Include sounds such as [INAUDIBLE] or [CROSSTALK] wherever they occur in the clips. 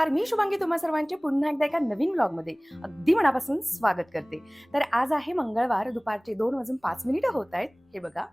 नमस्कार मी शुभांगी तुम्हा सर्वांचे पुन्हा एकदा एका नवीन ब्लॉगमध्ये अगदी मनापासून स्वागत करते. तर आज आहे मंगळवार दुपारचे दोन वाजून पाच मिनिटं होत आहेत. हे बघा.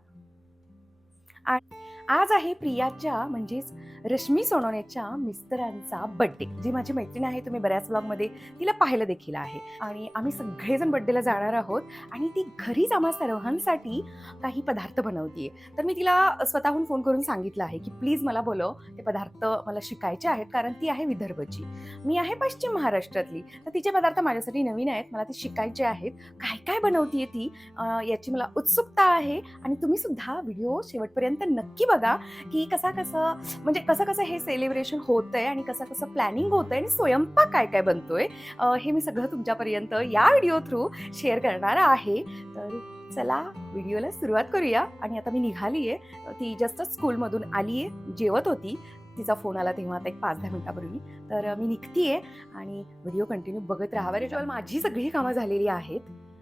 आज आहे प्रियाच्या म्हणजेच रश्मी सोनवण्याच्या मिस्तरांचा बड्डे जी माझी मैत्रीण आहे तुम्ही बऱ्याच ब्लॉगमध्ये तिला पाहिलं देखील आहे. आणि आम्ही सगळेजण बड्डेला जाणार आहोत आणि ती घरीच आम्हा सर्वांसाठी काही पदार्थ बनवतीये. तर मी तिला स्वतःहून फोन करून सांगितलं आहे की प्लीज मला बोलव ते पदार्थ मला शिकायचे आहेत कारण ती आहे विदर्भची. मी आहे पश्चिम महाराष्ट्रातली. तर तिचे पदार्थ माझ्यासाठी नवीन आहेत मला ते शिकायचे आहेत. काय काय बनवतीये ती? याची मला उत्सुकता आहे आणि तुम्ही सुद्धा व्हिडिओ शेवटपर्यंत नक्की बघा. की कसा कसं म्हणजे कसं कसं हे सेलिब्रेशन होतंय आणि कसं कसं प्लॅनिंग होतंय आणि स्वयंपाक काय काय बनतोय हे मी सगळं तुमच्यापर्यंत या व्हिडिओ थ्रू शेअर करणार आहे. तर चला व्हिडिओला सुरुवात करूया. आणि आता मी निघाली आहे ती जस्ट स्कूलमधून आली आहे जेवत होती. तिचा फोन आला तेव्हा आता एक पाच दहा मिनिटापूर्वी. तर मी निघतीये आणि व्हिडिओ कंटिन्यू बघत राहावा रेजॉल माझी सगळी कामं झालेली आहेत.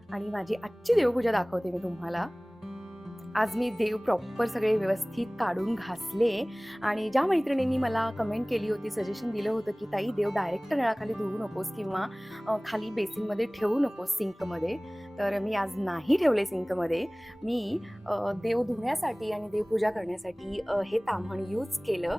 आणि माझी आजची देवपूजा दाखवते मी तुम्हाला. आज मी देव प्रॉपर सगळे व्यवस्थित काढून घासले. आणि ज्या मैत्रिणींनी मला कमेंट केली होती सजेशन दिलं होतं की ताई देव डायरेक्ट नळाखाली धुवू नकोस किंवा खाली बेसिनमध्ये ठेवू नकोस सिंकमध्ये तर मी आज नाही ठेवले सिंकमध्ये मी देव धुण्यासाठी आणि देवपूजा करण्यासाठी हे ताम्हण यूज केलं.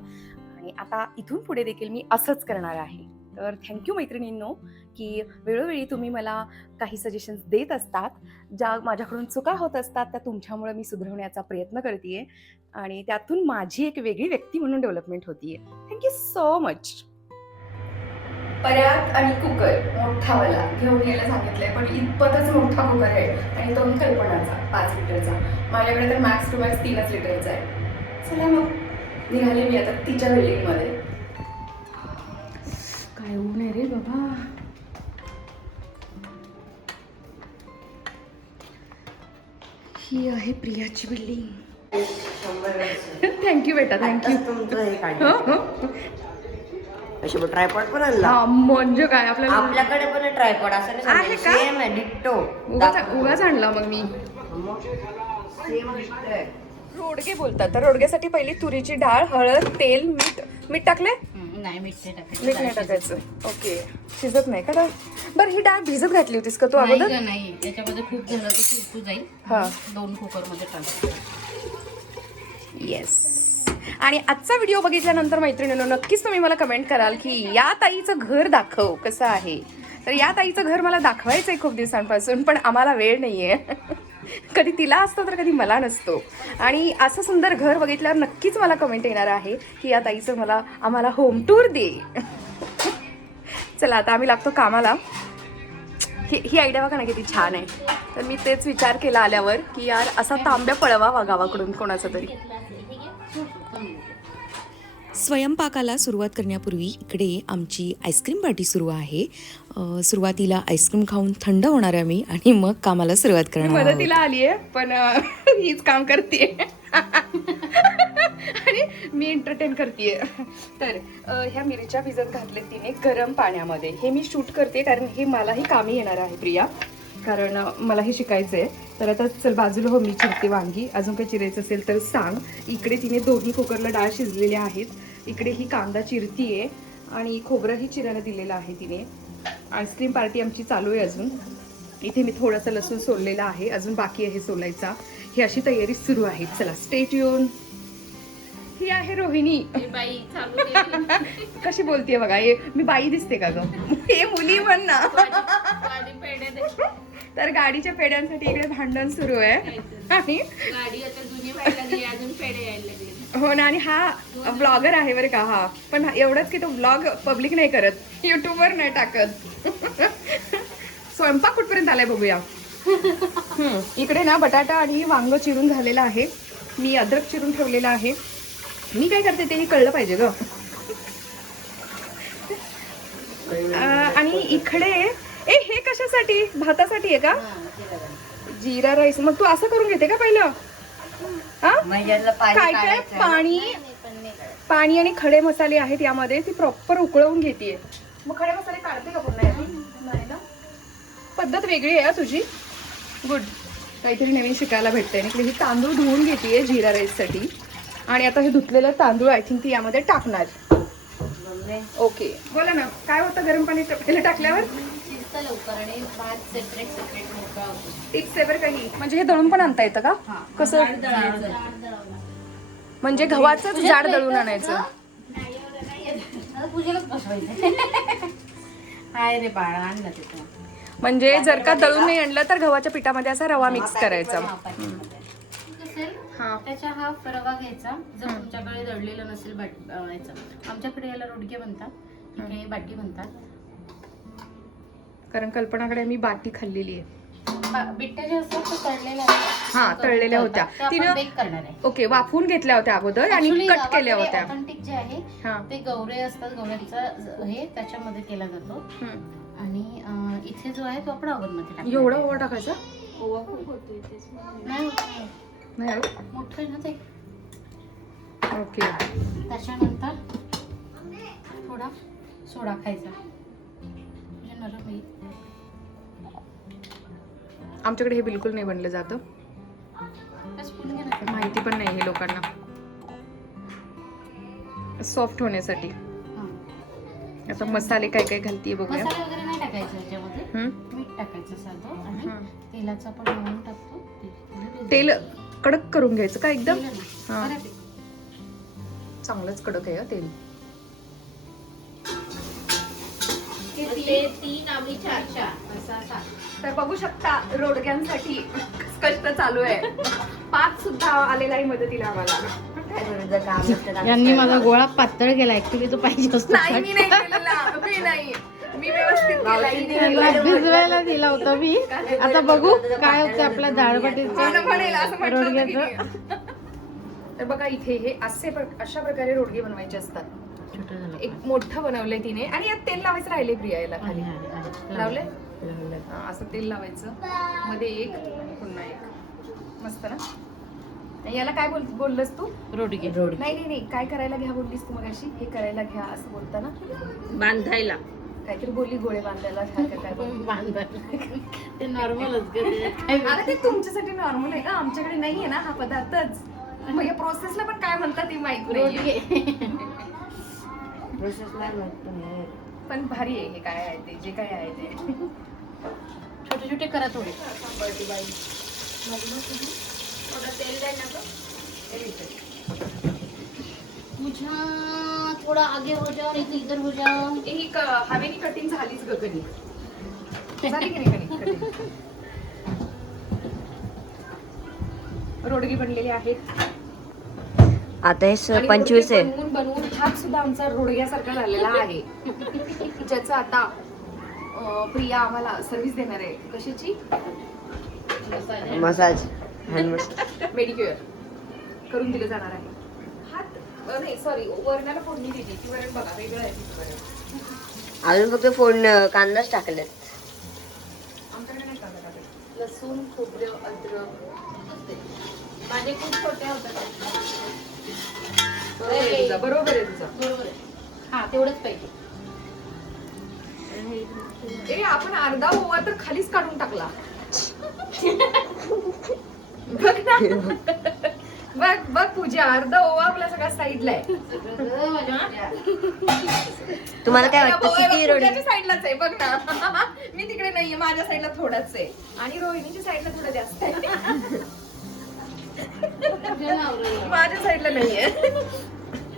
आणि आता इथून पुढे देखील मी असंच करणार आहे. तर थँक्यू मैत्रिणींनो की वेळोवेळी तुम्ही मला काही सजेशन्स देत असतात ज्या माझ्याकडून चुका होत असतात त्या तुमच्यामुळे मी सुधारवण्याचा प्रयत्न करते आणि त्यातून माझी एक वेगळी व्यक्ती म्हणून डेव्हलपमेंट होतीये. थँक्यू सो मच पर्यात आणि कुकर मोठावाला घेऊन यायला सांगितलंय पण इतपतच मोठा कुकर आहे. आणि तोही कल्पनाचा पाच लिटरचा. माझ्याकडे तर मॅक्स टू मॅक्स तीनच लिटरचा आहे. चला मग. निघाले मी आता तिच्या बिल्डिंगमध्ये काय ऊन आहे रे बाबा. ही आहे प्रियाची बिल्डिंग. थँक्यू बेटा थँक्यू तुमचं हे काढलं. ट्रायपॉड पण आणला. हा म्हणजे काय आपल्याला? आपल्याकडे पण ट्रायपॉड असं आहे नाही का? सेम आहे डिट्टो उगाच उगाच आणला मग मी. रोडगे बोलतात. तर रोडग्यासाठी पहिली तुरीची डाळ हळद तेल मीठ मीठ टाकले नाही मीठ नाही टाकायचं. मीठ नाही टाकायचं. ओके. शिजत नाही का डाळ? बरं ही डाळ भिजत घातली होतीस का तू नाही अगोदर? गं, नाही. त्याच्यामध्ये खूप झालं तर जाईल. हा. दोन कुकरमध्ये टाकतो येस आणि आजचा व्हिडिओ बघितल्यानंतर मैत्रिणींनो नक्कीच तुम्ही मला कमेंट कराल की या ताईचं घर दाखव कसं आहे? तर या ताईचं घर मला दाखवायचं आहे खूप दिवसांपासून पण आम्हाला वेळ नाही आहे कधी तिला असतो तर कधी मला नसतो. आणि असं सुंदर घर बघितल्यावर नक्कीच मला कमेंट येणार आहे की या ताईचं मला आम्हाला होम टूर दे. चला आता आम्ही लागतो कामाला. ही ही आयडिया बघा ना किती छान आहे. तर मी तेच विचार केला आल्यावर की यार असा तांब्या पळवावा गावाकडून कोणाचा तरी. स्वयंपाकाला सुरुवात करण्यापूर्वी इकडे आमची आईस्क्रीम पार्टी सुरू आहे. सुरुवातीला आईस्क्रीम खाऊन थंड होणार आहे मी आणि मग कामाला सुरुवात करणार. मदतीला आली आहे पण [LAUGHS] हीच काम करते [LAUGHS] आणि मी एंटरटेन करते तर ह्या मिरच्या भिजत घातले तिने गरम पाण्यामध्ये. हे मी शूट करते कारण हे मलाही कामी येणार आहे प्रिया. कारण मला हे शिकायचं आहे तर आता चल बाजूला हो मी चिरते वांगी. अजून काही चिरायचं असेल तर सांग. इकडे तिने दोन्ही कुकरला डाळ शिजलेल्या आहेत. इकडे ही कांदा चिरतीये आणि खोबरंही चिरायला दिलेलं आहे तिने. आईस्क्रीम पार्टी आमची चालू आहे अजून. इथे मी थोडंसं लसूण सोललेलं आहे. अजून बाकी आहे सोलायचा. ही अशी तयारी सुरू आहे. चला स्टेट येऊन ही आहे रोहिणी. बाई. [LAUGHS] कशी बोलतेय बघा हे मी बाई दिसते का ग? हे मुली म्हण ना. तर गाडीच्या पेड्यांसाठी इकडे भांडण सुरू आहे. आणि हो ना आणि हा ब्लॉगर आहे बरं का हा. पण एवढंच की तो ब्लॉग पब्लिक नाही करत युट्यूबवर नाही टाकत. स्वयंपाक कुठपर्यंत आलाय बघूया. इकडे ना बटाटा आणि वांग चिरून झालेला आहे. मी अद्रक चिरून ठेवलेला आहे. मी काय करते तेही कळलं पाहिजे ग. आणि इकडे ए हे कशासाठी? भातासाठी आहे का? जिरा राईस. मग तू असं करून घेते का पहिलं? काय काय. पाणी पाणी आणि खडे मसाले आहेत यामध्ये. ती प्रॉपर उकळवून घेते मग खडे मसाले काढते का ना? पद्धत वेगळी आहे तुझी. गुड काहीतरी नवीन शिकायला भेटतंय. आणि ही तांदूळ धुवून घेते जिरा राईससाठी. आणि आता हे धुतलेलं तांदूळ आय थिंक ती यामध्ये टाकणार. ओके बोला ना काय होतं गरम पाणी टाकल्यावर? शिजतं लवकर आणि भात सेपरेट सेपरेट मोकळा होतो. टिप्स सेवर काही? म्हणजे हे दळून पण आणता येतं का? कसं? जाड दळायचं. म्हणजे गव्हाचंच जाड दळून आणायचं. आता पूजेलाच बसवायचं. हाय रे बाळा तिथं. म्हणजे जर का दळून नाही आणलं तर गव्हाच्या पिठामध्ये असा रवा मिक्स करायचा. हा. असेल, हा. त्याच्या हा रवा घ्यायचा. जर तुमच्याकडे दळलेलं नसेल बाट अं, याचं. आमच्याकडे याला रोडगे म्हणतात. इकडे बाटी म्हणतात. कारण कल्पनाकडे मी बाटी खाल्लेली आहे. हा, तळलेल्या होत्या. तिनं- बेक करणार आहे ओके वाफवून घेतल्या होत्या अगोदर आणि कट केल्या होत्या जे आहे हा ते गवरे असतात गवऱ्यांचा हे त्याच्यामध्ये केला जातो हम्म. आणि इथे जो आहे तो आपण oven मध्ये एवढा. ओवा टाकायचा ओवा खूप होतो इथे. नाही? मोठं आहे ना ते ओके त्याच्यानंतर थोडा सोडा खायचा म्हणजे नरम होईल आमच्याकडे हे बिलकुल नाही बनलं जातं. माहिती पण नाही हे लोकांना सॉफ्ट होण्यासाठी हा. आता मसाले काय काय घालतीये बघूया मसाले वगैरे नाही टाकायचे याच्यामध्ये हम्म. मीठ टाकायचं साधं आणि. तेलाचं आपण मोहन टाकतो ते- तेल कडक करून घ्यायचं का एकदम. चांगलंच कडक आहे तेल ते तीन आम्ही चार चार असा सात तर बघू शकता रोडग्यांसाठी कष्ट चालू आहे. पाच सुद्धा आलेला आहे मदतीला आम्हाला. यांनी माझा गोळा पातळ केला. ऍक्च्युली तो पाहिजे असतो. नाही मी नाही केलेला. मी नाही. मी व्यवस्थित केला. भिजवायला दिला होता मी. आता बघू काय होतं आपल्या मला म्हणेल असं म्हटलं होतं की रोडग्याचं. नाही. तर बघा इथे हे असे प्र- अशा प्रकारे रोडगे बनवायचे असतात. एक मोठं बनवलंय तिने. आणि यात तेल लावायचं राहिले प्रिया याला खाली. आहे, आहे, आहे. लावले लावलं. हा, असं तेल लावायचं. मध्ये एक पुन्हा एक. मस्त ना? नाही, याला काय बोल बोललंस तू? रोडगे. रोड नाही नाही नाही. काय करायला घ्या बोललीस तू मगाशी? हे करायला घ्या असं बोलताना. बांधायला. काहीतरी बोलली गोळे बांधायला घ्या का काय बोलली. बांधायला. ते नॉर्मलच अरे ते तुमच्यासाठी नॉर्मल आहे का आमच्याकडे नाहीये ना हा पदार्थच. मग या प्रोसेसला पण काय म्हणतात ते माहीत नाही प्रोसेस नाही माहीत पण हे. पण भारी आहे हे काय आहे ते जे काय आहे ते. छोटे छोटे करा थोडे. मुझा थोड़ा आगे हो जाओ नहीं तो इधर हो जाओ. ही क- हवेनी कटिंग झालीच ग कधी. झाली की नाही कटिंग रोडगी बनलेली आहेत. आता हे पंचवीस आहे. बनवून बनवून हात सुद्धा आमचा रोडग्यासारखा झालेला आहे. ज्याचं आता अं, प्रिया आम्हाला सर्व्हिस देणार आहे. कशाची? मसाज. हँड मसाज मेडिक्युअर करून दिलं जाणार आहे. हात अं, नाही सॉरी वरणाला फोडणी दिली. ती वरण बघा वेगळं आहे तिचं वरण. अजून फक्त फोडण कांदाच टाकले आमच्याकडे नाही. लसूण खोबरं अद्रक. माझे खूप छोटे होतात बरोबर आहे तुझा, बरोबर आहे तुझा. बरोबर आहे. हा तेवढंच पाहिजे. ए आपण अर्धा ओवा तर खालीच काढून टाकला. बघ ना. बघ बघ पूजा अर्धा ओवा आपला सगळा साईडला आहे. तुम्हाला काय वाटतं किती पूजाच्या साईडलाच आहे बघ ना. मी तिकडे नाहीये माझ्या साईडला थोडाच आहे. आणि रोहिणीच्या साईडला थोडं जास्त आहे. माझ्या साईडला नाहीये.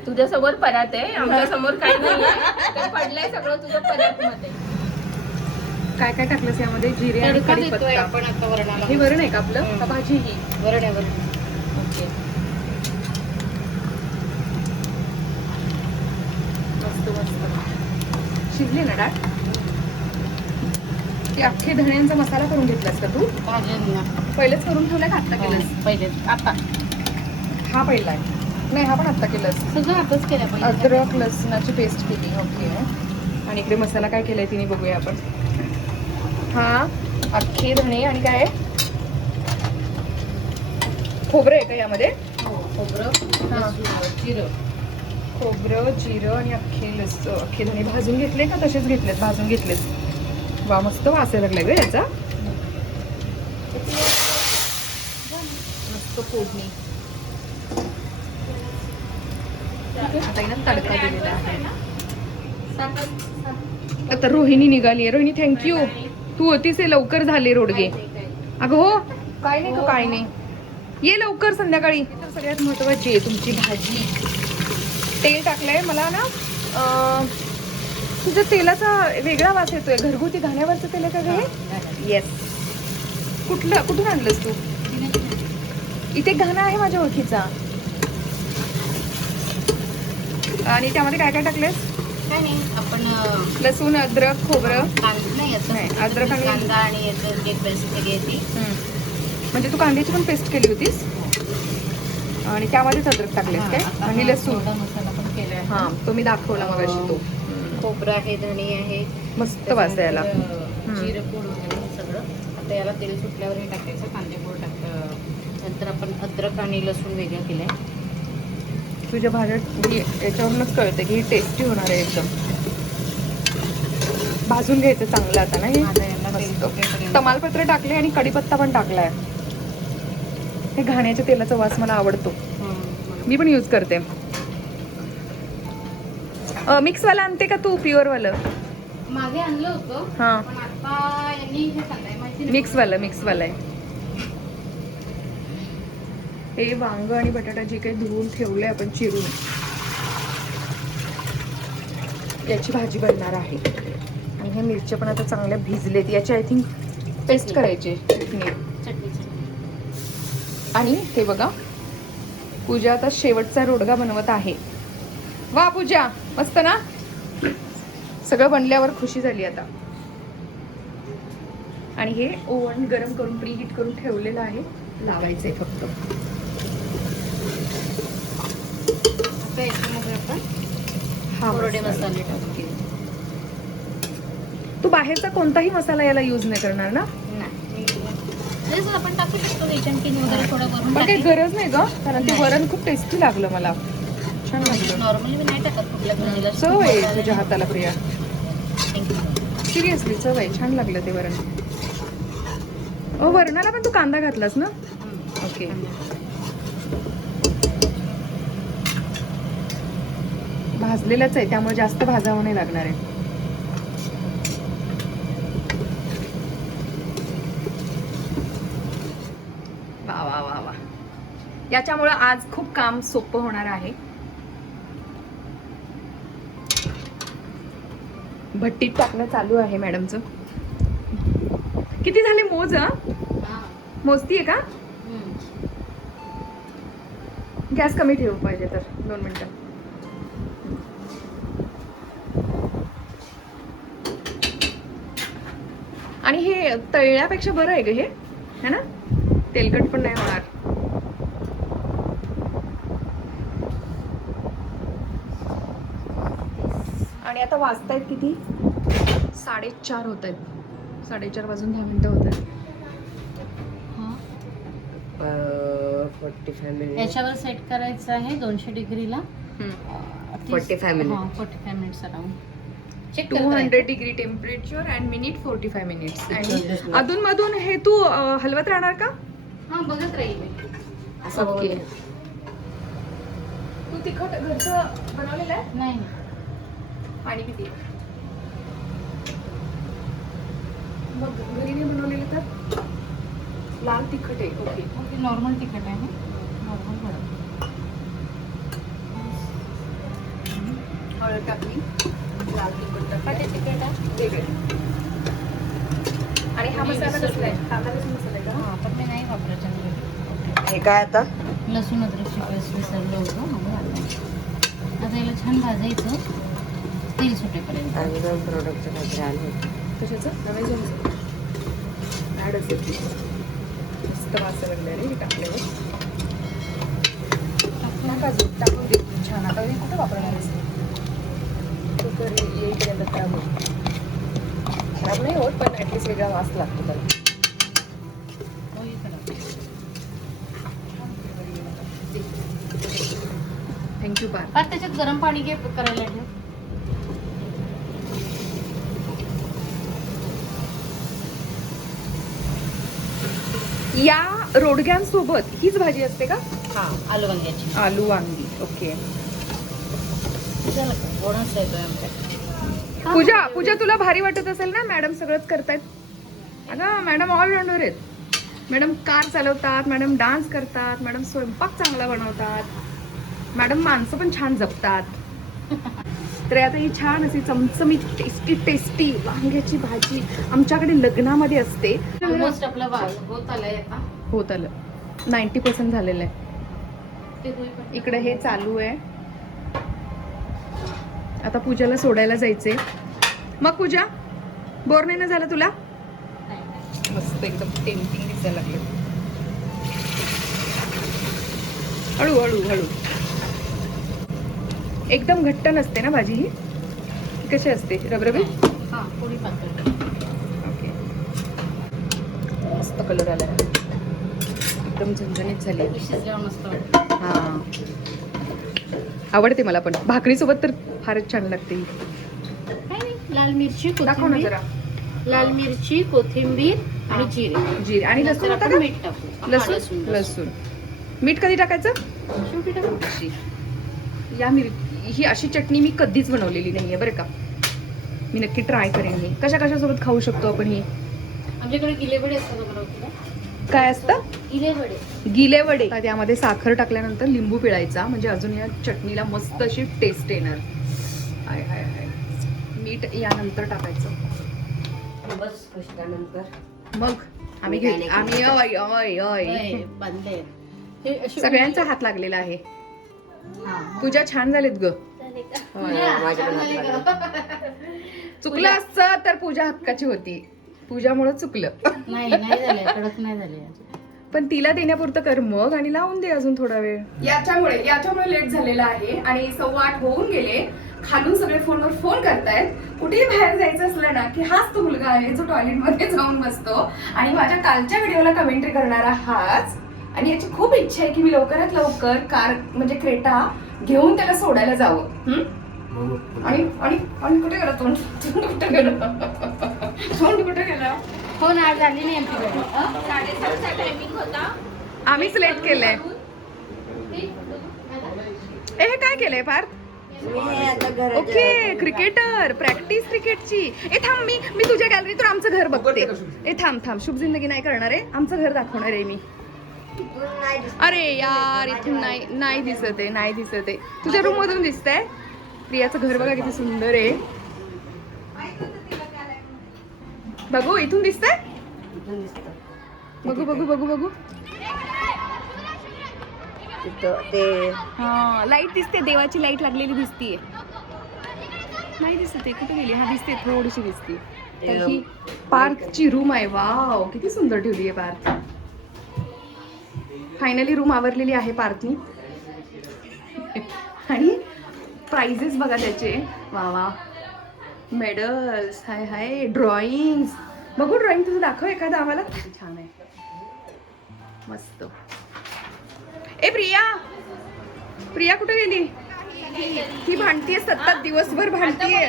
तुझ्या समोर परात आहे आमच्यासमोर काही नाही. पडलंय सगळं तुझ्या परात मध्ये काय काय टाकलंस यामध्ये? जिरे आणि कढीपत्ता आपण आता वरणाला. हे वरण आहे का आपलं? का भाजी ही? वरण आहे वरण ओके. मस्त मस्त. शिजली ना डाळ? ते अख्खे धण्यांचा मसाला करून घेतलास का तू? पहिलेच करून ठेवला का आत्ता केलंस? पहिले आता. हा पहिला आहे. नाही हा पण आत्ता केलंस. सगळं आताच केलं अद्रक लसणाची पेस्ट केली. ओके आणि इकडे मसाला काय केलाय तिने बघूया आपण. हा अख्खे धणे आणि काय? आहे? खोबरं आहे का यामध्ये? हो, खोबरं हा. जिरं. खोबरं जिरं आणि अख्खे लस अख्खे धणे भाजून घेतले का तसेच घेतलेत? भाजून घेतलेत. वा मस्त वास लागलाय ग याचा. मस्त फोडणी. आता तडका दिलेला आहे. आता रोहिणी निघाली रोहिणी थँक्यू तू होतीस हे लवकर झाले रोडगे. अगं हो काय नाही का काय नाही. ये लवकर संध्याकाळी. तर सगळ्यात महत्वाची आहे तुमची भाजी. तेल टाकलंय मला ना अं, तुझ्या तेलाचा वेगळा वास येतोय. घरगुती घाण्यावरचं तेल आहे का हे? येस कुठलं? कुठून आणलंस तू? इथे घाणा आहे माझ्या ओळखीचा. आणि त्यामध्ये काय काय टाकलेस? आपण लसूण अद्रक खोबरं. नाही अद्रक आणि-. म्हणजे तू कांद्याची पण पेस्ट केली होतीस? आणि त्यामध्येच अद्रक टाकलेस काय? आणि लसूण. थोडा मसाला पण केला आहे हा तो मी दाखवला मग तो. खोबरं आहे धणी आहे. मस्त वास यायला. त्याच्यानंतर, जिरं पूड वगैरे हे सगळं. आता याला तेल सुटल्यावर हे टाकायचं कांदे पूड टाकतं नंतर आपण अद्रक आणि लसूण वेगळं केलंय. तुझ्या भाज्यात ही याच्यावरूनच कळते की ही टेस्टी होणार आहे एकदम. भाजून घ्यायचं चांगलं आता ना हे आता याला तेल मस्त. सुटेपर्यंत- तमालपत्र टाकले आणि कढीपत्ता पण टाकलाय. हे घाण्याच्या तेलाचा वास मला आवडतो. मी पण यूज करते. मिक्स वाला आणते का तू प्युअर वालं मागे आणलं होतं हा. पण आता यांनी हे सांगाय माहिती नाही. मिक्स वाला मिक्स वाला आहे. हे वांग आणि बटाटा जे काही धुवून ठेवले आपण चिरून याची भाजी बनणार आहे. आणि ह्या मिरच्या पण आता चांगल्या भिजलेत. याची आय थिंक पेस्ट करायची. चटणी चटणी. आणि हे बघा पूजा आता शेवटचा रोडगा बनवत आहे. वा पूजा! मस्त ना? सगळं बनल्यावर खुशी झाली आता. आणि हे ओव्हन गरम करून प्री हीट करून ठेवलेलं आहे. फक्त. हा मसाला. मसाले टाकू तू बाहेरचा कोणताही मसाला याला यूज नाही करणार ना? आपण टाकू शकतो. गरज नाही ग कारण ते. वरण खूप टेस्टी लागलं मला. छान नॉर्मली मी नाही टाकत कुठल्या भाजीला चव आहे तुझ्या हाताला प्रिया. सिरियसली चव आहे छान लागलं ते वरण. ओ वरणाला पण तू कांदा घातलास ना. ओके भाजलेलंच आहे त्यामुळे जास्त भाजावं नाही लागणार आहे. वा वा वा वा. याच्यामुळे आज खूप काम सोपं होणार आहे. भट्टीत टाकणं चालू आहे मॅडमचं. किती झाले मोज मोजतीये का? गॅस कमी ठेवू पाहिजे तर दोन मिनिटं. आणि हे तळल्यापेक्षा बरं आहे ग हे? है ना? तेलकट पण नाही होणार. आणि आता वाजतायत किती? साडेचार होत आहेत साडेचार वाजून दहा मिनिटं होत आहेत फोर्टी फाय मिनिट याच्यावर सेट करायचं आहे दोनशे डिग्रीला. 45 minute. Forty five minutes around check two hundred degree temperature and minute forty five minutes आणि अधून मधून हे तू हलवत राहणार का? हा बघत राहील मी. असं ओके. तू तिखट घरचं बनवलेलं आहे? नाही. आणि किती मग घरी नाही बनवलेलं तर? लाल तिखट आहे ओके. नॉर्मल तिखट आहे नॉर्मल हळद हळद टाकली. लाल तिखट टाकलं. ते तिखट आहे? वेगळे. आणि हा मसाला कसला आहे? कांदा लसूण मसाला आहे का? हा पण मी नाही वापरायचं. हे काय आता? लसूण अद्रकची पेस्ट विसरलं होतं. आता याला छान भाजायचं. तेल सुटेपर्यंत. अमेझॉन प्रोडक्टचं काहीतरी आलं होतं. कशाचं? अमेझॉनचं ॲड असेल ती मस्त वास लागले रे हे टाकल्यावर. टाक अजून टाकून दे. छान. आता हे कुठं वापरणार आहेस? कुकर येईपर्यंत खराब होईल. खराब नाही होत पण ॲटलीस्ट वेगळा वास लागतो त्याला. हो. थँक्यू पार पार त्याच्यात गरम पाणी घे करायला ठेव या रोडग्यांसोबत हीच भाजी असते का? हा आलू वांग्याची. आलू वांगी ओके. येतोय आमच्या पूजा पूजा तुला भारी वाटत असेल ना? मॅडम सगळंच करतायत. अगं मॅडम ऑलराऊंडर आहेत. मॅडम कार चालवतात मॅडम डान्स करतात मॅडम स्वयंपाक चांगला बनवतात. मॅडम माणसं पण छान जपतात. तर आता ही छान अशी चमचमीत टेस्टी टेस्टी वांग्याची भाजी आमच्याकडे लग्नामध्ये असते. होत आलाय आता. होत आलं. नाईन्टी पर्सेंट झालेलं आहे. इकडे हे चालू आहे. आता पूजाला सोडायला जायचंय. मग पूजा बोर नाही ना झालं तुला? मस्त एकदम टेम्पटिंग दिसायला लागले. हळू हळू हळू. एकदम घट्ट नसते ना भाजी ही? ही कशी असते? रबरबीत हा थोडी पातळ. ओके. मस्त कलर आला एकदम झणझणीत झाली. मस्त वाटतं. हा. आवडते मला पण. भाकरीसोबत तर फारच छान लागते ही. लाल मिरची दाखव ना कोथिंबीर. जरा. लाल मिरची कोथिंबीर आणि जिरे. जिरे. आणि नंतर लसूण होतं आपण का? मीठ टाकू. हा, लसूण? लसूण मीठ कधी टाकायचं? शेवटी टाकू? अशी या मिर ही अशी चटणी मी कधीच बनवलेली नाहीये बरं का. मी नक्की ट्राय करेन ही कशा कशासोबत खाऊ शकतो आपण ही? आमच्याकडे गिलेवडे असतात काय असतं? गिलेवडे गिले वडे. त्यामध्ये साखर टाकल्यानंतर लिंबू पिळायचा म्हणजे अजून या चटणीला मस्त अशी टेस्ट येणार. आय आय आय मीठ यानंतर टाकायचं. बस कशानंतर मग आम्ही घे आम्ही अय अय होय, हे सगळ्यांचा हात लागलेला आहे. पूजा छान झालेत ग? चुकलं असतं तर पूजा हक्काची होती. पूजामुळे चुकलं. नाही नाही झाले कडक नाही झाले पण तिला देण्यापुरतं कर मग आणि लावून दे अजून थोडा वेळ. याच्यामुळे याच्यामुळे लेट झालेला आहे आणि सव्वा आठ होऊन गेले. खालून सगळे फोनवर फोन करतायत. कुठेही बाहेर जायचं असलं ना की हाच तो मुलगा आहे जो टॉयलेटमध्ये जाऊन बसतो. आणि माझ्या कालच्या व्हिडिओला कमेंट्री करणारा हाच आणि याची खूप इच्छा आहे की मी लवकरात लवकर कार म्हणजे क्रेटा घेऊन त्याला सोडायला जावं? आणि आणि आणि कुठे गेला तोंड? तोंड कुठे गेलं? तोंड कुठे गेलं? हो ना आज आली नाही आमची साडेसातचा टायमिंग होता. आम्हीच लेट केलंय. ए हे काय केलंय पार्थ? मी आता घराच्या ओके क्रिकेटर प्रॅक्टिस क्रिकेटची ए थांब मी. मी तुझ्या गॅलरीतून आमचं घर बघते. ए थांब थांब. शुभ जिंदगी नाही करणार आहे आमचं घर दाखवणार आहे मी. अरे यार इथून नाही नाही दिसत आहे नाही दिसत आहे. तुझ्या रूम मधून दिसतंय? प्रियाचं घर बघा किती सुंदर आहे. बघू इथून दिसतं. बघू बघू बघू बघू. ते हा लाइट दिसते देवाची लाइट लागलेली दिसतीये. नाही दिसत आहे कुठे गेली? हा दिसते थोडीशी दिसते. ही पार्कची रूम आहे. वाव किती सुंदर ठेवली आहे पार्क फायनली रूम आवरलेली आहे पार्कनी आणि प्राइजेस बघा त्याचे. वा वा. मेडल्स हाय हाय. ड्रॉइंग बघू ड्रॉइंग तुझं दाखव एखादं आम्हाला. छान आहे. मस्त. ए प्रिया. प्रिया कुठे गेली? ही भांडतीये सतत दिवसभर भांडतीये.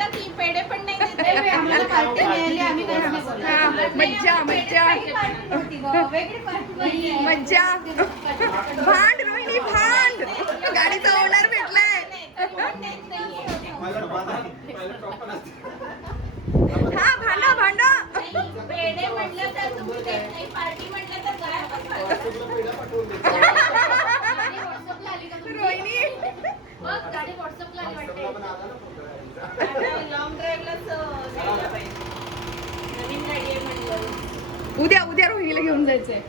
मज्जा मज्जा. मज्जा. भांड रोहिणी भांड. गाडीचा ओनर भेटलाय. हा भांडा भांडा. पेढे म्हटलं तर तुम्ही देत नाही पार्टी म्हटलं तर काय रोहिणी. उद्या उद्या रोहिणीला घेऊन जायचंय.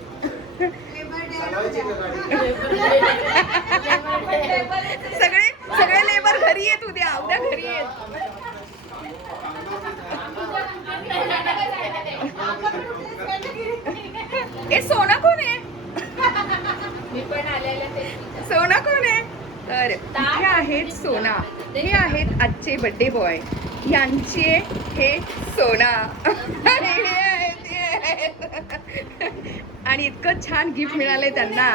सगळे सगळे लेबर घरी येत उद्या उद्या घरी येत ए सोना कोण आहे? सोना कोण आहे? तर हे आहेत सोना. हे आहेत आजचे बड्डे बॉय यांचे हे सोना आणि हे आहेत, हे आहेत. आणि इतकं छान गिफ्ट मिळालंय त्यांना.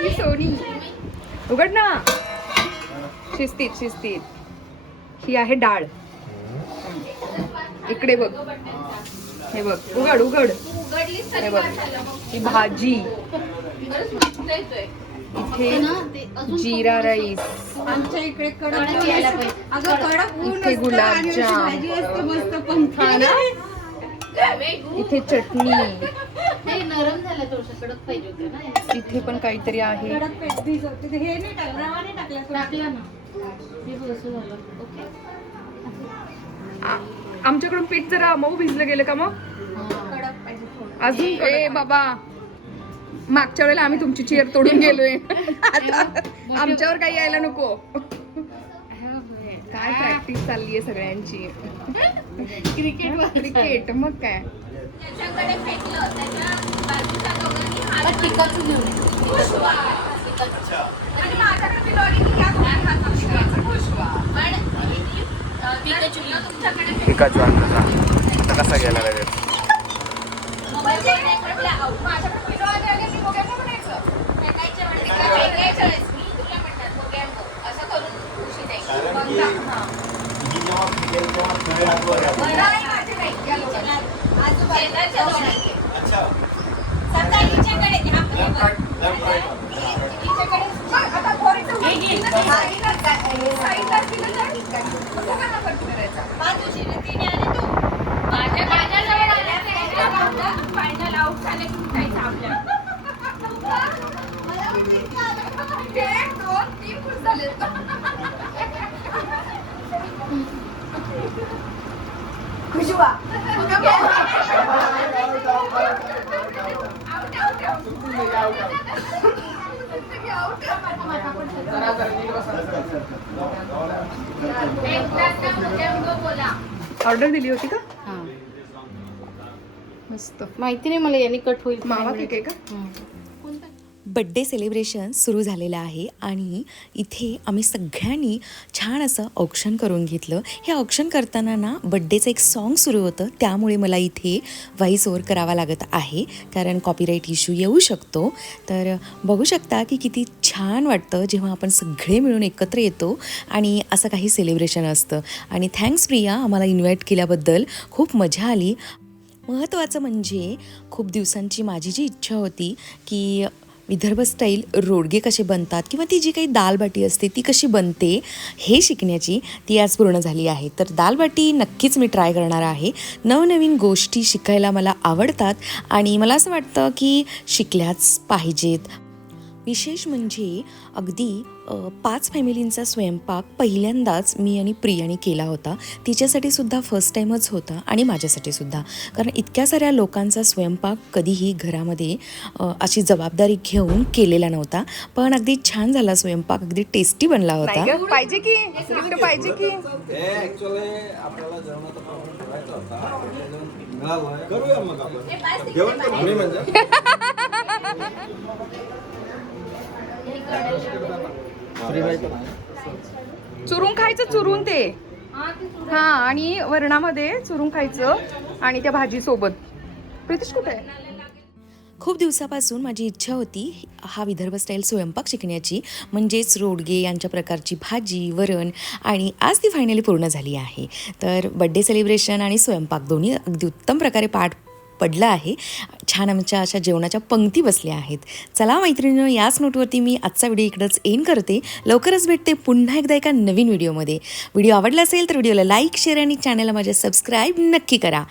ही सोनी. उघड ना. शिस्तीत शिस्तीत. ही आहे डाळ. इकडे बघ. हे बघ. उघड उघड. हे बघ. ही भाजी. इथे जिरा राईस. आमच्या इकडे इथे गुलाबजाम. इथे चटणी. नाही नरम झालं थोडस कडक पाहिजे होते ना इथे पण काहीतरी आहे. कडक पेट भिजवते ते हे नाही टाकलं रवा नाही टाकला टाकला ना. हे बघ असं झालं. ओके. आ- आमच्याकडून पीठ जरा मऊ भिजलं गेलं का मग? कडक पाहिजे थोडं. अजून ए बाबा. मागच्या वेळेला आम्ही तुमची चेअर तोडून गेलोय. आता आमच्यावर काही यायला नको. काय प्रॅक्टिस चालली आहे सगळ्यांची? [LAUGHS] Cricket cricket. मग काय? पिकाचू अंदाजा आता कसा गेला लगेच मोबाईल नाही पडला आऊट माझ्याकडे पिलो आले आले मी मोबाईल पकडायचं फेकायच्या वेळेस फेकायच्या वेळेस मी तुला म्हणतात मोबाईल असं करून उशी द्यायची मग टाक- हां. बरं आहे माझे काही या लोकांना. शेजारच्या दोघांचे. समजा हिच्याकडे घ्या, हे बघ. हिच्याकडे आता पोरीचं उलटं साईडला जा- साईडला दिलं तर ठीक आहे. मग दोघांना कट करायचा. बाजूशीने तिने आणि तू. माझ्या माझ्याजवळ आल्या फायनल आउट झाले की जायचं आपल्या मला माहिती आहे का? एक, दोन, तीन खुश झाले [LAUGHS] खुशवा ऑर्डर दिली होती का? मस्त. माहिती नाही मला यांनी कट होईल. मावा केक आहे का? बड्डे सेलिब्रेशन सुरू झालेलं आहे आणि इथे आम्ही सगळ्यांनी छान असं ऑप्शन करून घेतलं. हे ऑप्शन करताना ना बड्डेचं एक सॉन्ग सुरू होतं. त्यामुळे मला इथे व्हॉइस ओवर करावा लागत आहे. कारण कॉपीराईट इश्यू येऊ शकतो. तर बघू शकता की किती छान वाटतं जेव्हा आपण सगळे मिळून एकत्र येतो आणि असं काही सेलिब्रेशन असतं. आणि थँक्स प्रिया आम्हाला इन्व्हाइट केल्याबद्दल खूप मजा आली. महत्त्वाचं म्हणजे खूप दिवसांची माझी जी इच्छा होती की विदर्भ स्टाईल रोडगे कसे बनतात किंवा ती जी काही दालबाटी असते ती कशी बनते हे शिकण्याची ती आज पूर्ण झाली आहे. तर दालबाटी नक्कीच मी ट्राय करणार आहे. नवनवीन गोष्टी शिकायला मला आवडतात आणि मला असं वाटतं की शिकल्याच पाहिजेत. विशेष म्हणजे अगदी पाच फॅमिलींचा स्वयंपाक पहिल्यांदाच मी आणि प्रियाने केला होता. तिच्यासाठी सुद्धा फर्स्ट टाईमच होता आणि माझ्यासाठी सुद्धा. कारण इतक्या साऱ्या लोकांचा स्वयंपाक कधीही घरामध्ये अशी जबाबदारी घेऊन केलेला नव्हता. पण अगदी छान झाला स्वयंपाक अगदी टेस्टी बनला होता. पाहिजे की? पाहिजे की? [LAUGHS] चुरून खायचं चुरून ते. हा आणि वरणामध्ये चुरून खायचं आणि त्या भाजी सोबत प्रितिश कुठे आहे? खूप दिवसापासून माझी इच्छा होती हा विदर्भ स्टाईल स्वयंपाक शिकण्याची म्हणजेच रोडगे यांच्या प्रकारची भाजी वरण आणि आज ती फायनली पूर्ण झाली आहे. तर बड्डे सेलिब्रेशन आणि स्वयंपाक दोन्ही अगदी उत्तम प्रकारे पाठ पडलं आहे. छान आमच्या अशा जेवणाच्या पंक्ती बसल्या आहेत. चला मैत्रिणीनं याच नोटवरती मी आजचा व्हिडिओ इकडंच एन करते. लवकरच भेटते पुन्हा एकदा एका नवीन व्हिडिओमध्ये. व्हिडिओ आवडला असेल तर व्हिडिओला लाईक शेअर आणि चॅनलला माझ्या सबस्क्राईब नक्की करा.